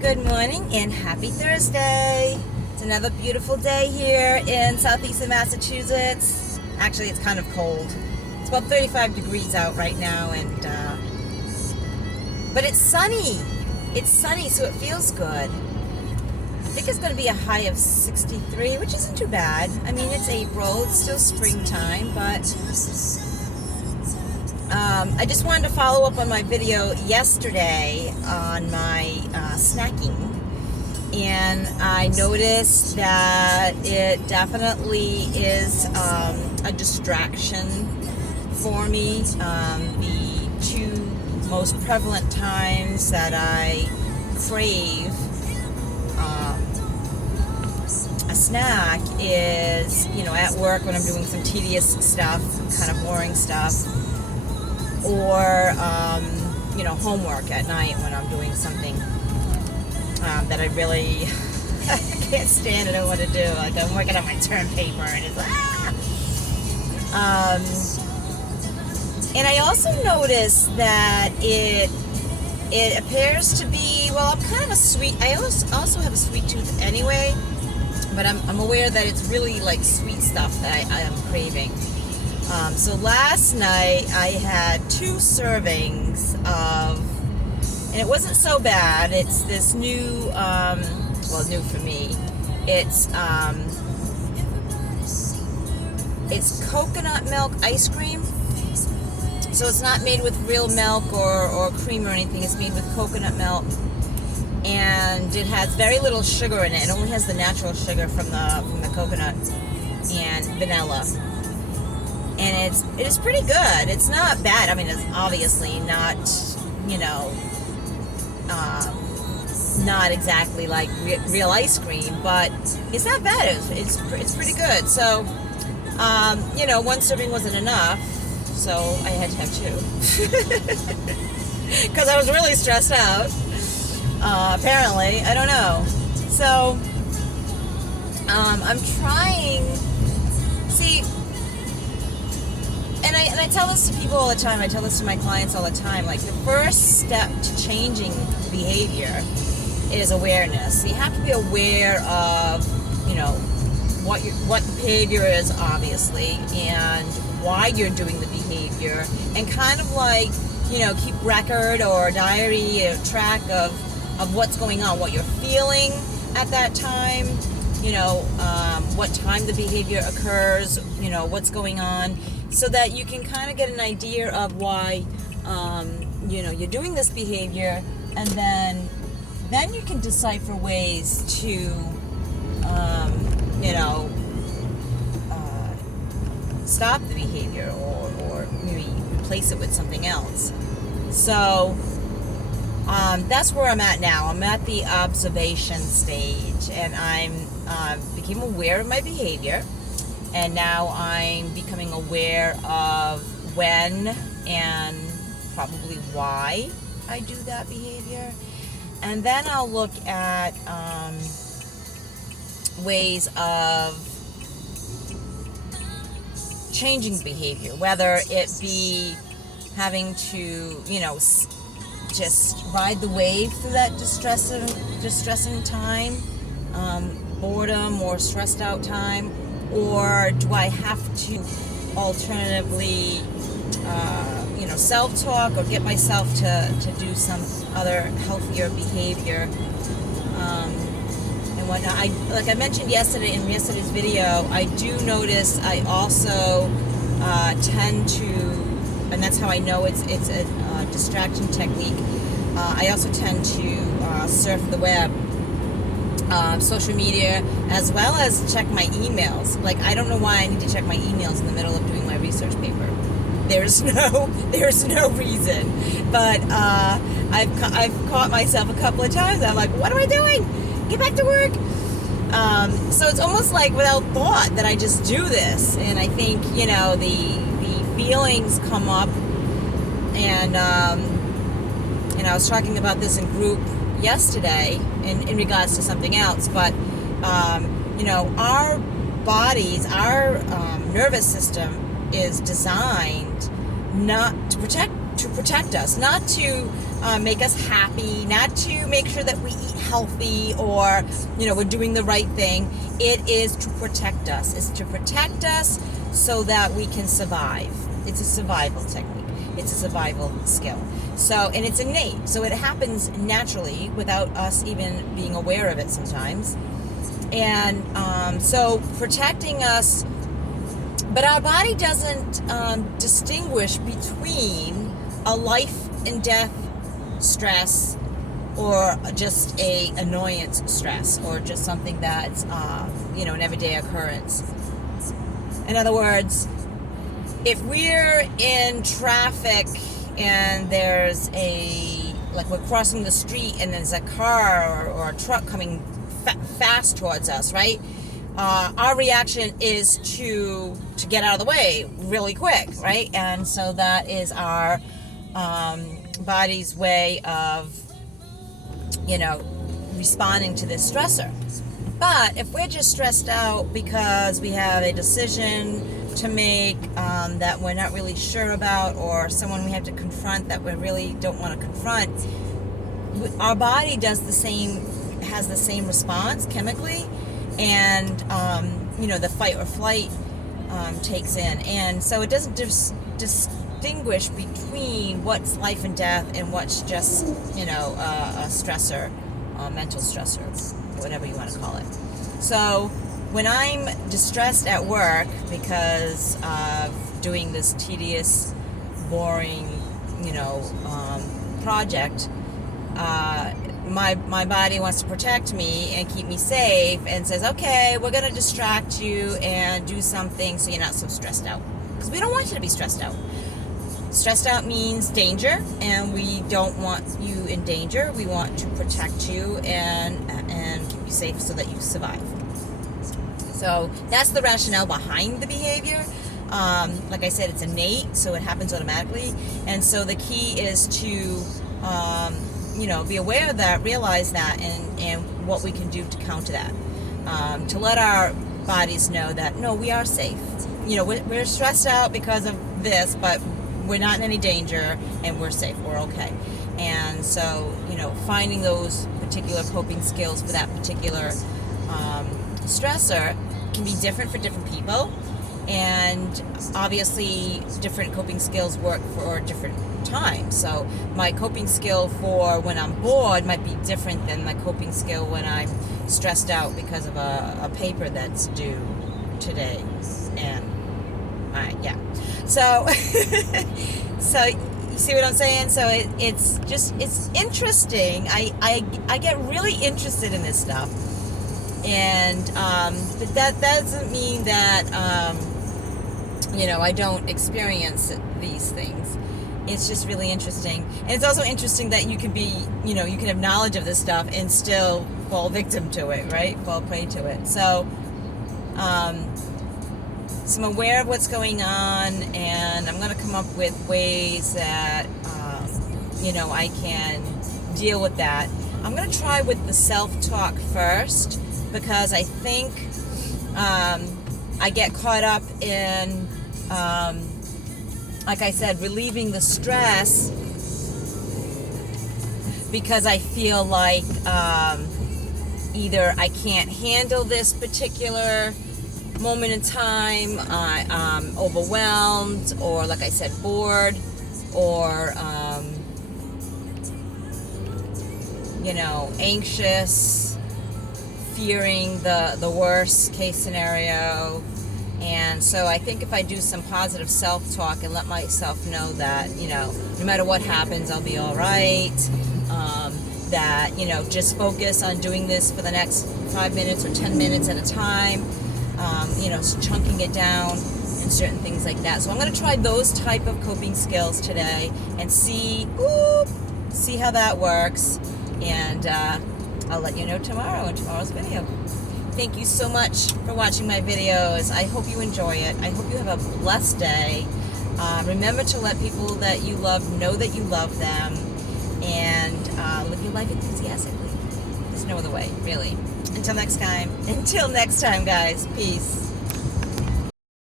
Good morning and happy Thursday. It's another beautiful day here in southeastern Massachusetts. Actually, it's kind of cold. It's about 35 degrees out right now, but it's sunny. It's sunny, so it feels good. I think it's going to be a high of 63, which isn't too bad. I mean, it's April. It's still springtime, but I just wanted to follow up on my video yesterday on my snacking, and I noticed that it definitely is a distraction for me. The two most prevalent times that I crave a snack is, at work when I'm doing some tedious stuff, kind of boring stuff, or homework at night when I'm doing something that I really I can't stand it. I don't know what to do. Like, I'm working on my term paper and it's and I also noticed that it appears to be, well, I'm kind of a sweet, I also have a sweet tooth anyway, but I'm aware that it's really like sweet stuff that I am craving. So last night I had 2 servings of, and it wasn't so bad. It's this new, new for me. It's coconut milk ice cream. So it's not made with real milk or cream or anything. It's made with coconut milk, and it has very little sugar in it. It only has the natural sugar from the coconut and vanilla. And it is pretty good. It's not bad. I mean, it's obviously not, not exactly like real ice cream, but it's not bad. It's pretty good. So, one serving wasn't enough, so I had to have 2 because I was really stressed out. Apparently, I don't know. So, I'm trying. See. And I tell this to people all the time. I tell this to my clients all the time. Like, the first step to changing behavior is awareness. So you have to be aware of, what the behavior is, obviously, and why you're doing the behavior, and kind of like, keep record or diary or track of what's going on, what you're feeling at that time, what time the behavior occurs, what's going on, so that you can kind of get an idea of why, you're doing this behavior, and then you can decipher ways to, stop the behavior or maybe replace it with something else. So that's where I'm at now. I'm at the observation stage, and I'm became aware of my behavior. And now I'm becoming aware of when and probably why I do that behavior. And then I'll look at ways of changing behavior, whether it be having to, just ride the wave through that distressing time, boredom or stressed out time, or do I have to alternatively, self-talk or get myself to do some other healthier behavior, and whatnot. Like I mentioned yesterday in yesterday's video, I do notice I also tend to, and that's how I know it's a distraction technique. I also tend to surf the web, social media, as well as check my emails. Like, I don't know why I need to check my emails in the middle of doing my research paper. There's no reason. But I've caught myself a couple of times. I'm like, what am I doing? Get back to work. So it's almost like without thought that I just do this. And I think, the feelings come up, and I was talking about this in group yesterday in regards to something else, but our bodies, our nervous system is designed not to protect to protect us, not to make us happy, not to make sure that we eat healthy or, we're doing the right thing. It is to protect us. It's to protect us so that we can survive. It's a survival technique. It's a survival skill. So, and it's innate. So it happens naturally without us even being aware of it sometimes. And so protecting us, but our body doesn't distinguish between a life and death stress or just a annoyance stress or just something that's, an everyday occurrence. In other words, if we're in traffic and there's we're crossing the street and there's a car or a truck coming fast towards us, right? Our reaction is to get out of the way really quick, right? And so that is our body's way of, responding to this stressor. But if we're just stressed out because we have a decision to make that we're not really sure about, or someone we have to confront that we really don't want to confront, our body has the same response chemically, and the fight or flight takes in, and so it doesn't distinguish between what's life and death and what's just a stressor, a mental stressor, whatever you want to call it. So when I'm distressed at work because of doing this tedious, boring, project, my body wants to protect me and keep me safe and says, okay, we're going to distract you and do something so you're not so stressed out. Because we don't want you to be stressed out. Stressed out means danger, and we don't want you in danger. We want to protect you and keep you safe so that you survive. So that's the rationale behind the behavior. Like I said, it's innate, so it happens automatically. And so the key is to, be aware of that, realize that, and what we can do to counter that. To let our bodies know that, no, we are safe. We're stressed out because of this, but we're not in any danger, and we're safe. We're okay. And so, finding those particular coping skills for that particular stressor can be different for different people, and obviously different coping skills work for different times. So my coping skill for when I'm bored might be different than my coping skill when I'm stressed out because of a paper that's due today. And so so you see what I'm saying? So it's interesting. I get really interested in this stuff. And but that doesn't mean that I don't experience these things. It's just really interesting. And it's also interesting that you can be, you can have knowledge of this stuff and still fall victim to it, right? Fall prey to it. So I'm aware of what's going on, and I'm going to come up with ways that I can deal with that. I'm going to try with the self-talk first, because I think I get caught up in, like I said, relieving the stress, because I feel like either I can't handle this particular moment in time, I'm overwhelmed, or like I said, bored, or anxious, fearing the worst case scenario. And so I think if I do some positive self-talk and let myself know that, no matter what happens, I'll be all right, that, just focus on doing this for the next 5 minutes or 10 minutes at a time, chunking it down and certain things like that. So I'm going to try those type of coping skills today and see how that works. And I'll let you know tomorrow in tomorrow's video. Thank you so much for watching my videos. I hope you enjoy it. I hope you have a blessed day. Remember to let people that you love know that you love them, and live your life enthusiastically. There's no other way, really. Until next time, guys. Peace.